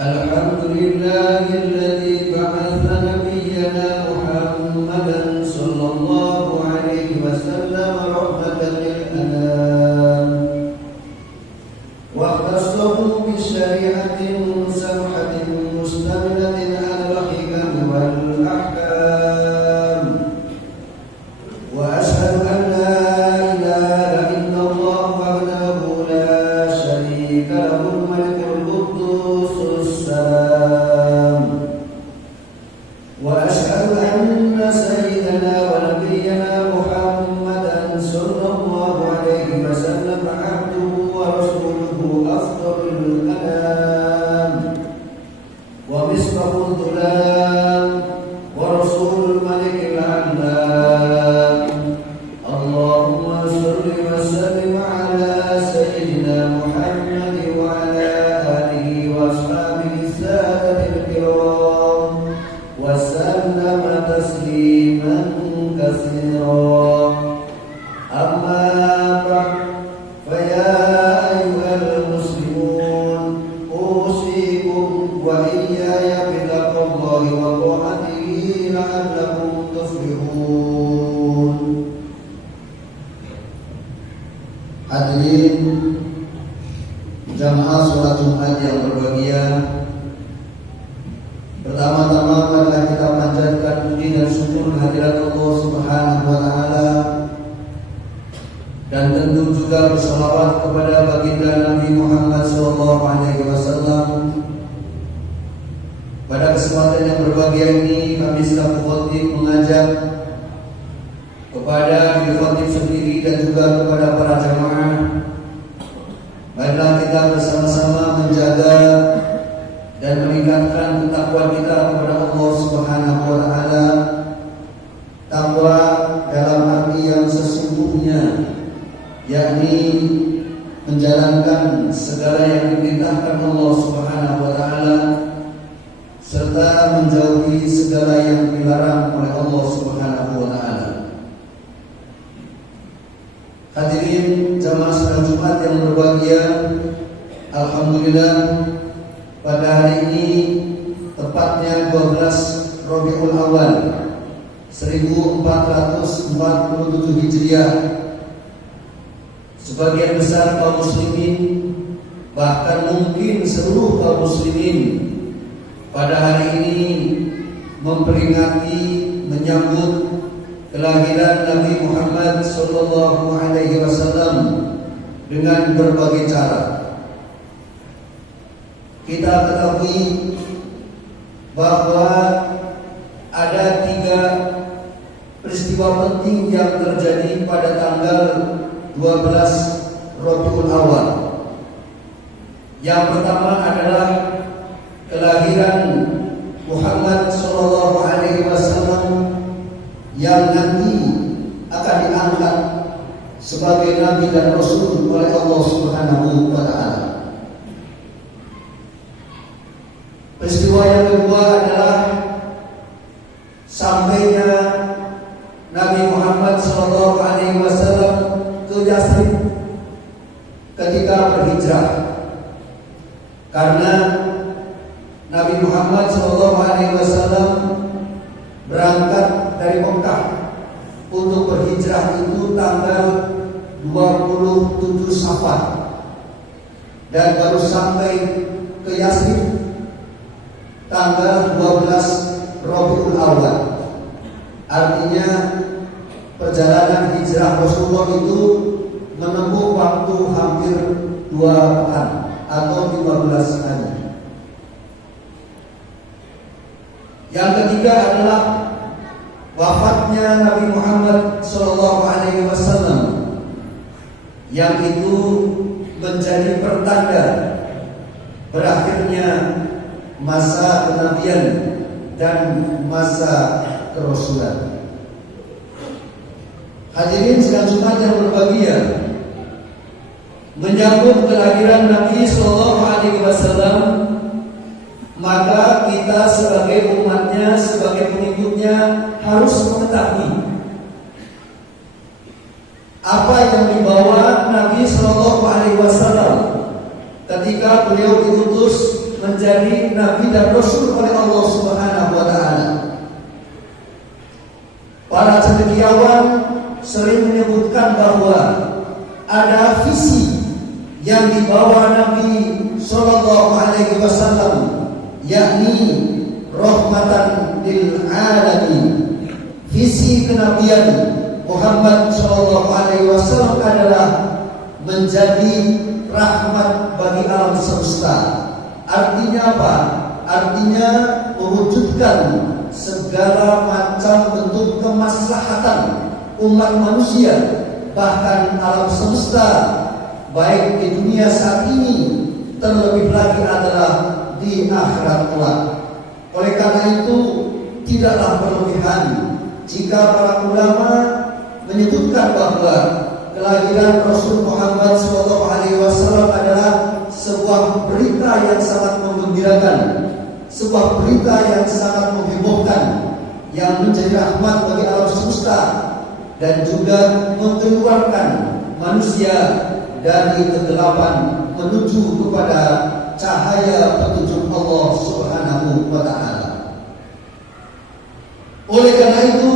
Alhamdulillahilladzi ba'atha nabiyyana Muhammadan sallallahu alaihi wasallam rahmatan lil anam wa khassahu bi syari'atin samhatin mustamilatin 'ala al-hikam wal ahkam wa ashhadu an la ilaha illallah wahdahu la syarika lahu malikul quddus salam wa ashhadu anna sayyidana wa nabiyyana Muhammadan sallallahu alaihi wasallam abduhu wa rasuluhu afdalul anam wa misbahul dhulam wa rasulul malikil a'lam. Allahumma salli wa sallim ala sayyidina Muhammad wa ala alihi wa ashabihi sadatil kiram wa sallama tasliman katsiran. Amma ba'd, fa ya ayyuhal muslimun usikum wa iyaya bittaqwallahi wa ta'atihi la'allakum tuflihun. Hadirin jamaah sholat Jumat yang berbahagia, pertama-tama marilah kita panjatkan puji dan syukur kehadirat Allah Subhanahu wa taala, dan tentu juga bersalawat kepada baginda Nabi Muhammad sallallahu alaihi wasallam. Pada kesempatan yang berbahagia ini kami selaku khatib mengajak kepada diri khatib sendiri dan juga kepada para jamaah, marilah kita bersama-sama menjaga dan meningkatkan ketakwaan kita kepada Allah Subhanahu wa taala. Takwa dalam arti yang sesungguhnya, yakni menjalankan segala yang diperintahkan Allah Subhanahu wa taala serta menjauhi segala yang dilarang oleh Allah Subhanahu wa taala. Hadirin jamaah salat Jumat yang berbahagia, alhamdulillah pada hari ini tepatnya 12 Rabiul Awal 1447 Hijriah, sebagian besar kaum muslimin, bahkan mungkin seluruh kaum muslimin pada hari ini memperingati, menyambut kelahiran Nabi Muhammad sallallahu alaihi wasallam dengan berbagai cara. Kita ketahui bahwa ada 3 peristiwa penting yang terjadi pada tanggal 12 Rabiul Awal. Yang pertama adalah kelahiran Muhammad sallallahu alaihi wasallam yang nanti akan diangkat sebagai nabi dan rasul oleh Allah Subhanahu wa taala. Peristiwa yang kedua adalah sampainya Nabi Muhammad sallallahu alaihi wasallam ke Yathrib ketika berhijrah. Karena Nabi Muhammad sallallahu alaihi wasallam berangkat dari Mekah untuk berhijrah itu tanggal 27 Safar dan baru sampai ke Yathrib tanggal 12 Rabiul Awal. Artinya perjalanan hijrah Rasulullah itu menempuh waktu hampir 2 pekan atau 15 hari. Yang ketiga adalah wafatnya Nabi Muhammad sallallahu alaihi wasallam, yang itu menjadi pertanda berakhirnya masa kenabian dan masa kerasulan. Hadirin sedang Jumat yang berbahagia, menyambut kelahiran Nabi Sallallahu Alaihi Wasallam, maka kita sebagai umatnya, sebagai pengikutnya harus mengetahui apa yang dibawa Nabi Sallallahu Alaihi Wasallam ketika beliau diutus menjadi Nabi dan Rasul oleh Allah Subhanahu Wa Taala. Para cendekiawan sering menyebutkan bahwa ada visi yang dibawa Nabi Sallallahu Alaihi Wasallam, yakni rahmatan lil alamin. Visi kenabian Muhammad Sallallahu Alaihi Wasallam adalah menjadi rahmat bagi alam semesta. Artinya apa? Artinya mewujudkan segala macam bentuk kemaslahatan umat manusia, bahkan alam semesta, baik di dunia saat ini, terlebih lagi adalah di akhirat kelak. Oleh karena itu, tidaklah berlebihan jika para ulama menyebutkan bahwa kelahiran Rasul Muhammad SAW adalah sebuah berita yang sangat menggembirakan, sebuah berita yang sangat menghebohkan, yang menjadi rahmat bagi alam semesta dan juga mengeluarkan manusia dari kegelapan menuju kepada cahaya petunjuk Allah Subhanahu wa Ta'ala. Oleh karena itu,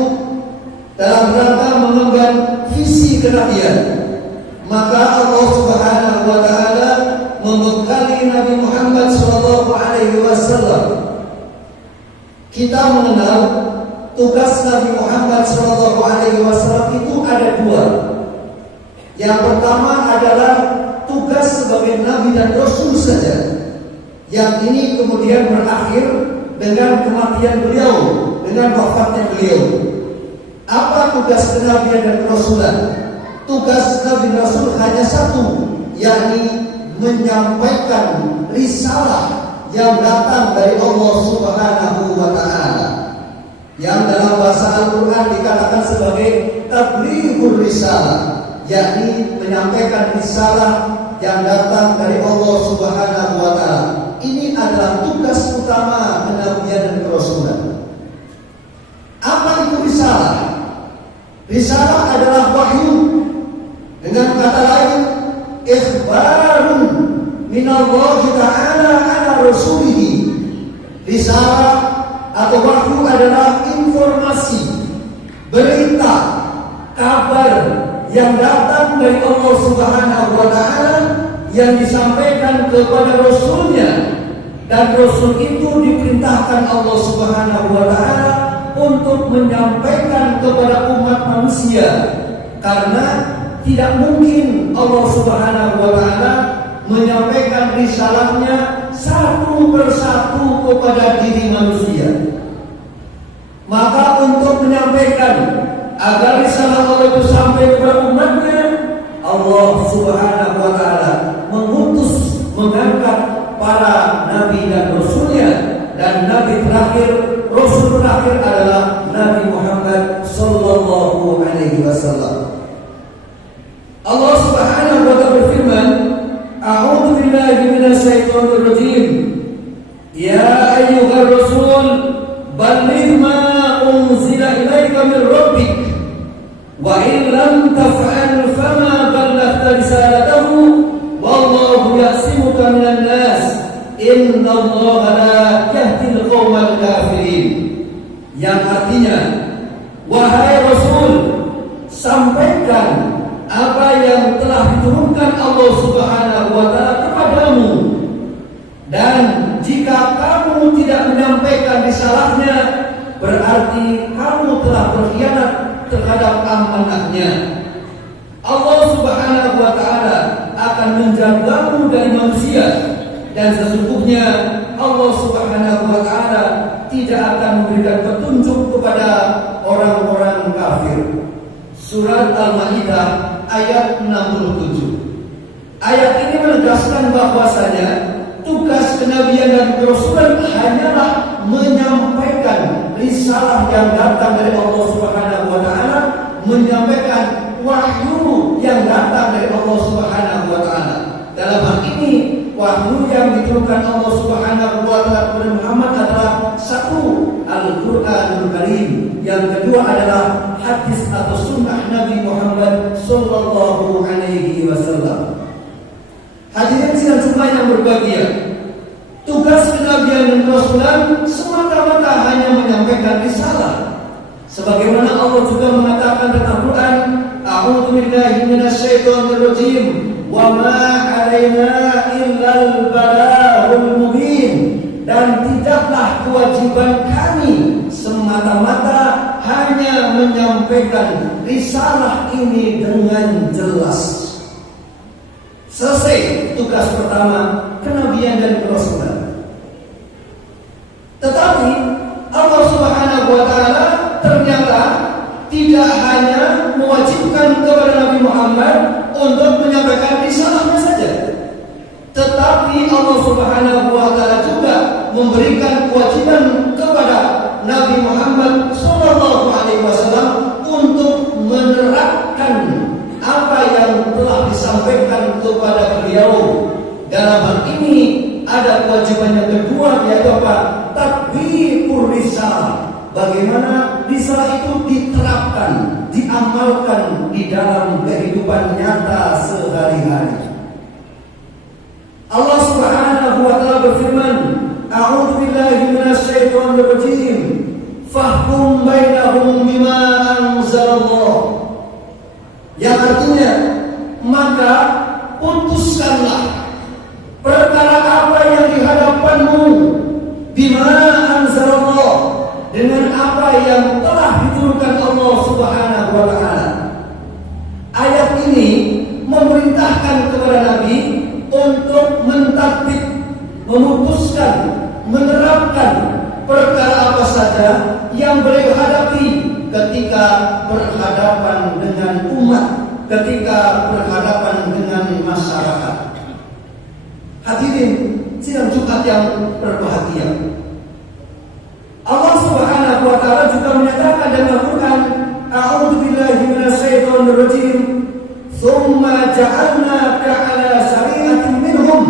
dalam rangka mengemban visi kenabian, maka Allah Subhanahu wa Ta'ala membekali Nabi Muhammad sallallahu alaihi wasallam. Kita mengenal tugas Nabi Muhammad sallallahu alaihi wasallam itu ada dua. Yang pertama adalah tugas sebagai nabi dan rasul saja. Yang ini kemudian berakhir dengan kematian beliau, dengan wafatnya beliau. Apa tugas kenabian dan kerasulan? Tugas Nabi Rasul hanya satu, yakni menyampaikan risalah yang datang dari Allah Subhanahu wa Ta'ala, yang dalam bahasa Al-Quran dikatakan sebagai tablighur risalah, yakni menyampaikan risalah yang datang dari Allah Subhanahu wa Ta'ala. Ini adalah tugas utama kenabian dan kerasulan. Apa itu risalah? Risalah adalah wahyu. Dengan kata lain, ikhbarun minallahi ta'ala ala rasulihi. Risalah atau wahyu adalah informasi, berita, kabar yang datang dari Allah Subhanahu wa Ta'ala yang disampaikan kepada Rasulnya, dan Rasul itu diperintahkan Allah Subhanahu wa Ta'ala untuk menyampaikan kepada umat manusia, karena tidak mungkin Allah Subhanahu wa Ta'ala menyampaikan risalahnya satu persatu kepada diri manusia. Maka untuk menyampaikan agar risalah Allah itu sampai kepada umatnya, Allah Subhanahu wa Ta'ala mengutus, mengangkat para nabi dan rasulnya, dan nabi terakhir, rasul terakhir adalah Nabi Muhammad sallallahu alaihi wasallam. Allah Subhanahu wa Ta'ala berfirman, A'udzu billahi minasyaitonir rajim. Ya ayyuhar rasul, balligh ma unzila ilaika min rabbik, wa in lam taf'al fama ballaghta risalatahu, wallahu ya'simuka minan nas, innallaha la yahdil qaumal kafirin. Yang artinya, wahai Rasul, sampaikan apa yang telah diturunkan Allah Subhanahu wa Ta'ala kepadamu, dan jika kamu tidak menyampaikan risalahnya, berarti kamu telah berkhianat terhadap amanahnya. Allah Subhanahu wa Ta'ala akan menjagamu dari manusia, dan sesungguhnya Allah Subhanahu wa Ta'ala tidak akan memberikan petunjuk kepada orang-orang kafir. Surat Al-Maidah ayat 67. Ayat ini menegaskan bahwasanya tugas kenabian dan kerasulan hanyalah menyampaikan risalah yang datang dari Allah Subhanahu wa taala, menyampaikan wahyu yang datang dari Allah Subhanahu wa taala. Dalam hal ini wahyu yang diturunkan Allah Subhanahu wa taala kepada Muhammad adalah satu, Al-Qur'anul Karim. Yang kedua adalah hadis atau sunnah Nabi Muhammad sallallahu alaihi wasallam. Hadirin sidang Jumat yang berbahagia, tugas kenabian dan kerasulan semata-mata hanya menyampaikan risalah. Sebagaimana Allah juga mengatakan dalam Al-Quran, A'udzu billahi minasyaitonir rajim, wa ma 'alaina illal balaghul mubin. Dan tidaklah kewajiban kami semata-mata hanya menyampaikan risalah ini dengan jelas. Selesai tugas pertama kenabian dan kerasulan. Tetapi Allah Subhanahu wa taala ternyata tidak hanya mewajibkan kepada Nabi Muhammad untuk menyampaikan risalahnya saja, tetapi Allah Subhanahu wa taala juga memberikan kewajiban kepada Nabi Muhammad sallallahu alaihi wasallam untuk menerapkan apa yang telah disampaikan kepada beliau. Dalam hal ini ada kewajiban yang kedua, yaitu apa? Tatbiqur risalah. Bagaimana risalah itu diterapkan, diamalkan di dalam kehidupan nyata sehari-hari. Allah Subhanahu wa taala berfirman, A'udzu billahi minasyaitonir rajim. Fahkum bainahum bima anzalallah. Yang artinya, maka putuskanlah perkara apa yang di hadapanmu, bima anzalallah, dengan apa yang telah diturunkan Allah Subhanahu wa taala. Ayat ini memerintahkan kepada Nabi untuk mentadbik, memutuskan, menerapkan perkara apa saja yang beliau hadapi ketika berhadapan dengan umat, ketika berhadapan dengan masyarakat. Hadirin sidang Jumat yang berbahagia, Allah Subhanahu wa taala juga menyatakan dalam Al-Qur'an, A'udzu billahi minasyaitonir rajim, "Tsumma ja'alnaka 'ala syari'atin minhum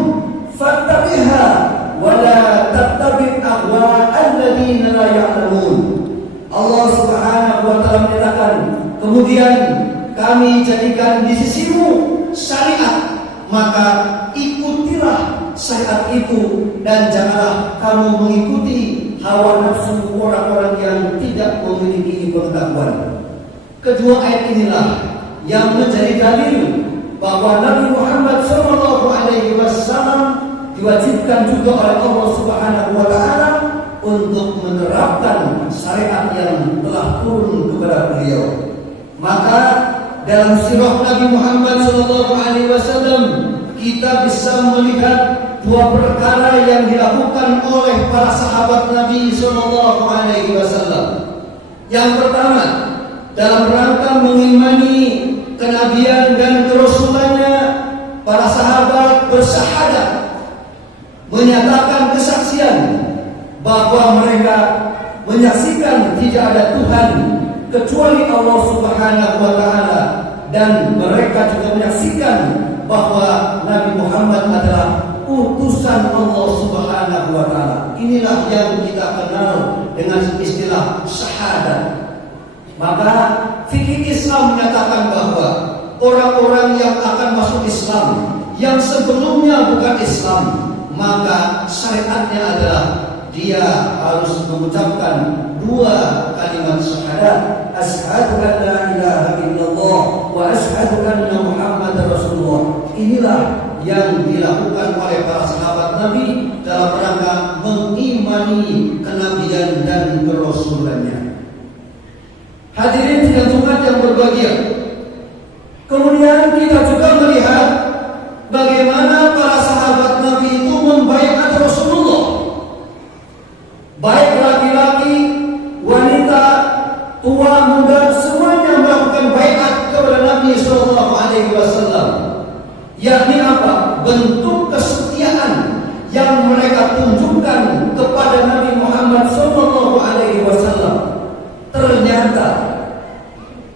fattabi'ha wa la tattabi' ahwa'al ladzina la ya'lamun." Allah Subhanahu wa taala menyatakan, kemudian kami jadikan di sisimu syariat, maka ikutilah syariat itu dan janganlah kamu mengikuti hawa nafsu orang-orang yang tidak memiliki pengetahuan. Kedua ayat inilah yang menjadi dalil bahwa Nabi Muhammad SAW diwajibkan juga oleh Allah Subhanahu wa taala untuk menerapkan syariat yang telah turun kepada beliau. Maka dalam sirah Nabi Muhammad SAW kita bisa melihat dua perkara yang dilakukan oleh para sahabat Nabi SAW. Yang pertama, dalam rangka mengimani kenabian dan kerasulannya, para sahabat bersyahadat, menyatakan kesaksian bahwa mereka menyaksikan tidak ada Tuhan kecuali Allah Subhanahu wa taala, dan mereka juga menyaksikan bahwa Nabi Muhammad adalah utusan Allah Subhanahu wa taala. Inilah yang kita kenal dengan istilah syahadat. Maka fikih Islam menyatakan bahwa orang-orang yang akan masuk Islam yang sebelumnya bukan Islam, maka syariatnya adalah dia harus mengucapkan dua kalimat syahadat, asyhadu an la ilaha illallah wa asyhadu anna Muhammadar Rasulullah. Inilah yang dilakukan oleh para sahabat Nabi dalam rangka mengimani kenabian dan kerasulannya. Hadirin sidang Jumat yang berbahagia, kemudian kita juga melihat bagaimana para sahabat Nabi itu membaiat Rasulullah. Baik laki-laki, wanita, tua, muda, semuanya melakukan baiat kepada Nabi SAW. Yakni apa? Bentuk kesetiaan yang mereka tunjukkan kepada Nabi Muhammad SAW. Ternyata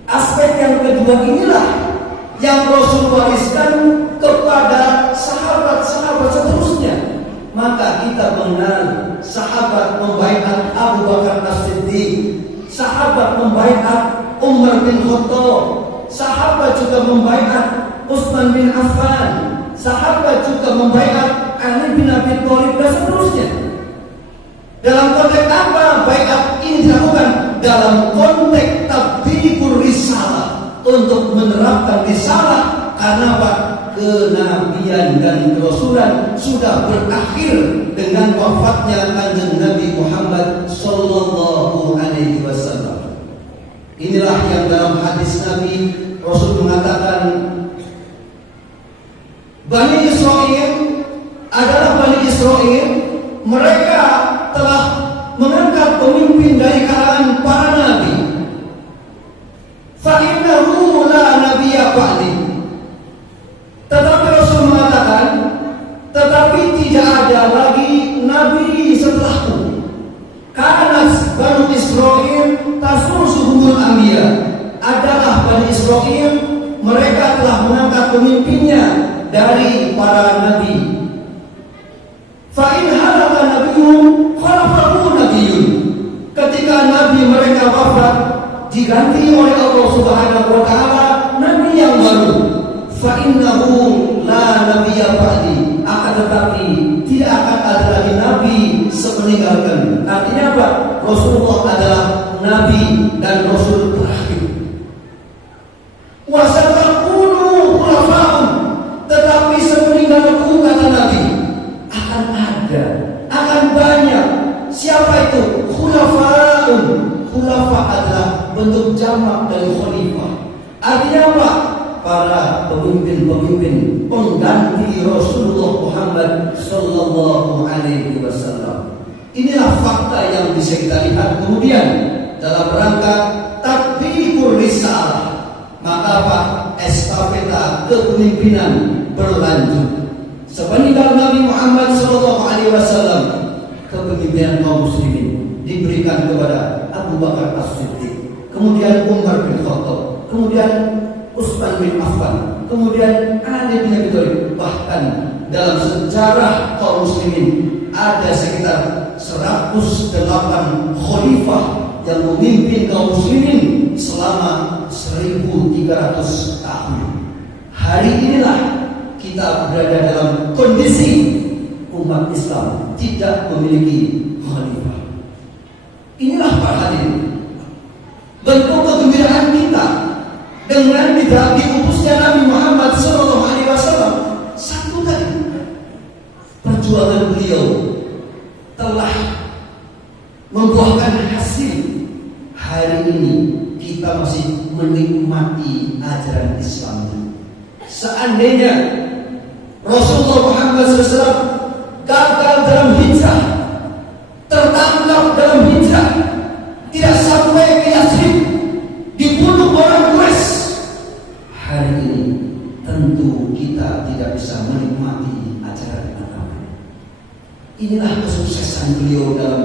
aspek yang kedua inilah yang Rasul wariskan kepada sahabat-sahabat seterusnya. Maka kita mengenal sahabat membaiat Abu Bakar As-Siddiq, sahabat membaiat Umar bin Khattab, sahabat juga membaiat Utsman bin Affan, sahabat juga membaiat Ali bin Abi Thalib dan seterusnya. Dalam konteks apa baiat ini dilakukan? Dalam konteks tabligul risalah, untuk menerapkan risalah. Karena apa? Kenabian dan kerasulan sudah berakhir dengan wafatnya Kanjeng Nabi Muhammad sallallahu alaihi wasallam. Inilah yang dalam hadis Nabi Rasul mengatakan, Bani Israel adalah Bani Israel, mereka telah mengangkat pemimpin dari kalangan para nabi. Fa innahu la nabiyya ba'di. Tetapi Rasul mengatakan, tetapi tidak ada lagi nabi setelahku. Karena Bani Israel tasursuhumul anbiya, adalah Bani Israel, mereka telah mengangkat pemimpinnya dari para nabi. Fa in halaka nabiyyun khalafahu nabiyyun. Ketika nabi mereka wafat, diganti oleh Allah Subhanahu wa taala nabi yang baru. Fa innahu la nabiyya ba'di. Akan tetapi tidak akan ada lagi nabi sepeninggalkan. Artinya apa? Rasulullah adalah nabi dan rasul terakhir. Wa satakunu khulafa'un. Tetapi sepeninggalku, kata Nabi, akan ada, akan banyak. Siapa itu? Khulafa'un. Khulafa adalah bentuk jamak dari khalifah. Artinya apa? Para pemimpin-pemimpin pengganti Rasulullah Muhammad sallallahu alaihi wasallam. Inilah fakta yang bisa kita lihat kemudian dalam rangka tatbiqur risalah. Maka apa? Estafeta kepemimpinan berlanjut. Sepeninggal Nabi Muhammad sallallahu alaihi wasallam, kepemimpinan kaum muslimin diberikan kepada Abu Bakar As-Siddiq, kemudian Umar bin Khattab, kemudian Utsman bin Affan, kemudian Ali bin Abi Thalib. Bahkan dalam sejarah kaum muslimin ada sekitar 108 khalifah yang memimpin kaum muslimin selama 1300 tahun. Hari inilah kita berada dalam kondisi umat Islam tidak memiliki khalifah. Inilah para hadirin, bentuk kegembiraan kita dengan diutusnya Nabi Muhammad SAW. Satu tadi, perjuangan beliau telah membuahkan hasil. Hari ini kita masih menikmati ajaran Islam. Seandainya Rasulullah Muhammad SAW gagal dalam hijrah, tertangkap dalam hijrah, tidak sampai ke Yathrib, dibunuh orang Quraisy, hari ini tentu kita tidak bisa menikmati ajaran agama. Inilah kesuksesan beliau dalam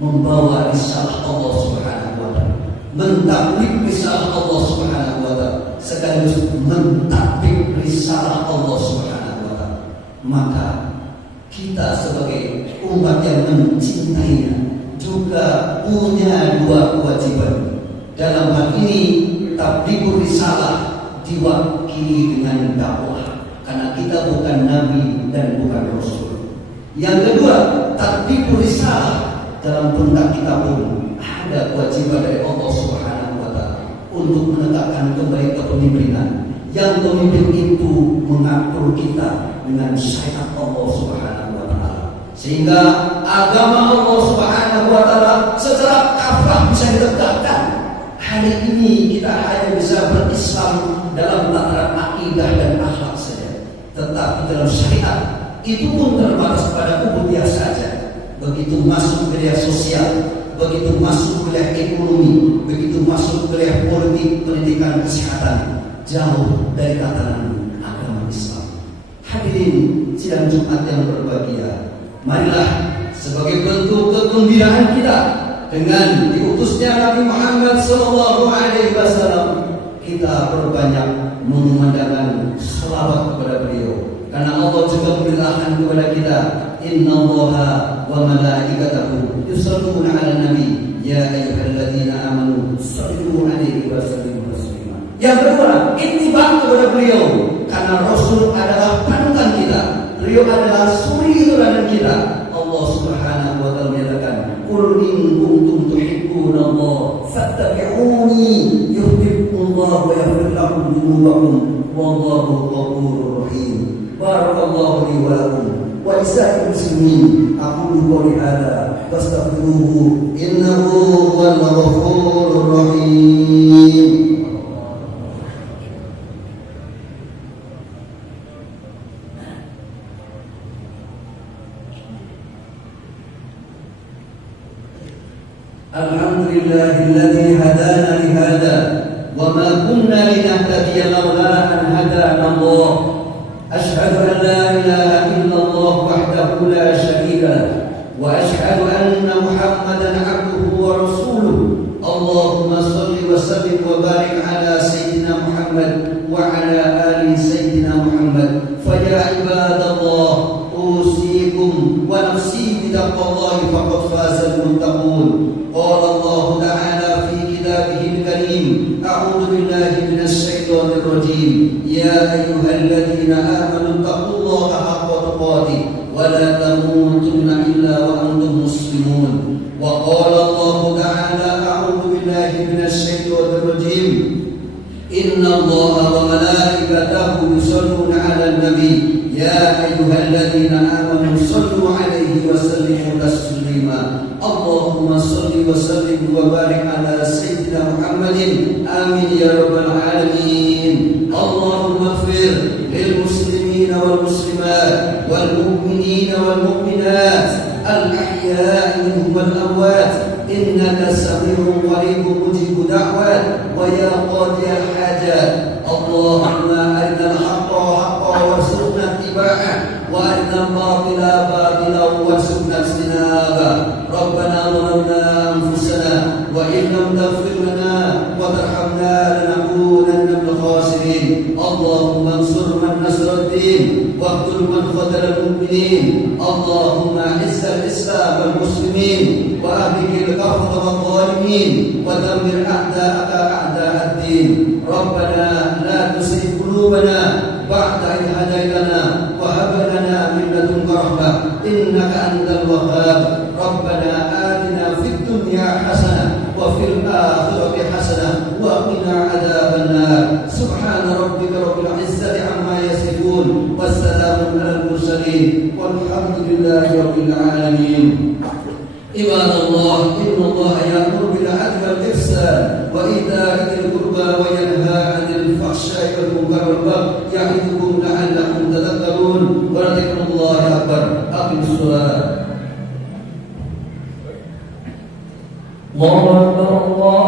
membawa risalah Allah Subhanahu wa taala, mentabligh risalah Allah Subhanahu wa taala, sekaligus mentabligh risalah Allah Subhanahu wa taala. Maka kita sebagai umat yang mencintainya juga punya dua kewajiban. Dalam hal ini tablighur risalah diwakili dengan dakwah, karena kita bukan nabi dan bukan rasul. Yang kedua, tablighur risalah dalam pundak kita pun ada kewajiban dari Allah Subhanahu wa taala untuk menegakkan kembali kepemimpinan. Yang pemimpin itu mengatur kita dengan syariat Allah Subhanahu wa taala, sehingga agama Allah Subhanahu wa taala secara kafah bisa ditegakkan. Hari ini kita hanya bisa berislam dalam tataran akidah dan akhlak saja, tetapi dalam syariat itu pun terbatas pada ubudiyah saja. Begitu masuk wilayah sosial, begitu masuk wilayah ekonomi, begitu masuk wilayah politik, pendidikan, kesehatan, jauh dari tatanan agama Islam. Hadirin sidang Jumat yang berbahagia, Marilah sebagai bentuk kegembiraan kita dengan diutusnya Nabi Muhammad SAW, kita perbanyak mengumandangkan salawat kepada beliau. Karena Allah juga memerintahkan kepada kita, Innallaha wa malaikatahu yusholluna 'alan nabi ya ayyuhalladzina amanu shallu 'alaihi wa sallimu taslima. Yang kedua, ittiba kepada beliau, karena Rasul adalah panutan kita. Beliau adalah suri teladan kita. Allah Subhanahu wa taala menyatakan, "Qul in kuntum tuhibbunallaha fattabi'uni yuhibbukumullah wa yaghfir lakum dzunubakum wallahu ghafurur rahim." Barakallahu li wa lakum wa lisa'il muslimin. Aqulu qouli hadza wastaghfiruhu innahu huwal ghafurur rahim. Alhamdulillahilladzi hadana li hadza wa ma kunna linahtadiya laula an hadana Allah. Ashhadu an la ilaha illallah wahdahu la syarika lah wa ashhadu anna Muhammadan 'abduhu wa rasuluh. Allahumma shalli wa sallim wa barik ala sayyidina Muhammad wa ala ali sayyidina Muhammad. Fa ya ibadallah, usikum wa nafsi bi taqwallahi faqad fazal muttaqun. Qala Allah ta'ala fi kitabihil karim, a'udzu billahi minasy syaithanir rajim. Ya ayyuhalladzina amanu taqullaha haqqa tuqatih wa la tamutunna illa wa antum muslimun. Wa qala Allah ta'ala, a'udzu billahi minasy syaithanir rajim. Inna Allaha wa malaikatahu yusholluna 'alan nabi ya ayyuhalladzina amanu shallu 'alaihi wa sallimu taslima. Allahumma shalli wa sallim wa barik ala sayyidina Muhammadin. Amin ya rabbal alamin. Allahumma ighfir lil muslimina wal muslimat wal mu'minina wal mu'minat al ahya'i minhum wal amwat. Innaka sami'un qaribun mujibud da'wat wa ya qadiyal hajat. Allahumma arinal haqqa haqqan warzuqna ittiba'ah wa arinal batila batilan warzuqna ijtinabah. Rabbana zalamna anfusana wa in lam taghfir lana wa tarhamna lanakunanna minal khasirin. Allahumma ansur man nasara ad-din wa qtul man qatala al-mu'minin. Allahumma izzil islam wal muslimin wa ahdil kafara wal zalimin wa dammir a'da'aka a'da'ad-din. Rabbana la tuzigh qulubana ba'da idh hadaytana wa hab lana min ladunka rahmah innaka antal wahhab. Rabbana atina fid dunya hasanah wa fil akhirati hasanah wa qina adzaban nar. Subhana rabbika rabbil izzati amma yasifun wassalamun alal mursalin walhamdulillahi rabbil alamin. Ibadallah, innallaha ya'muru bil 'adli wal ihsan wa ita'i dzil qurba wa yanha 'anil fahsya'i wal munkari wal baghi ya'idukum la'allakum tadhakkarun. Wa dzikrullahi akbar. Aqimus shalah. Allahu akbar.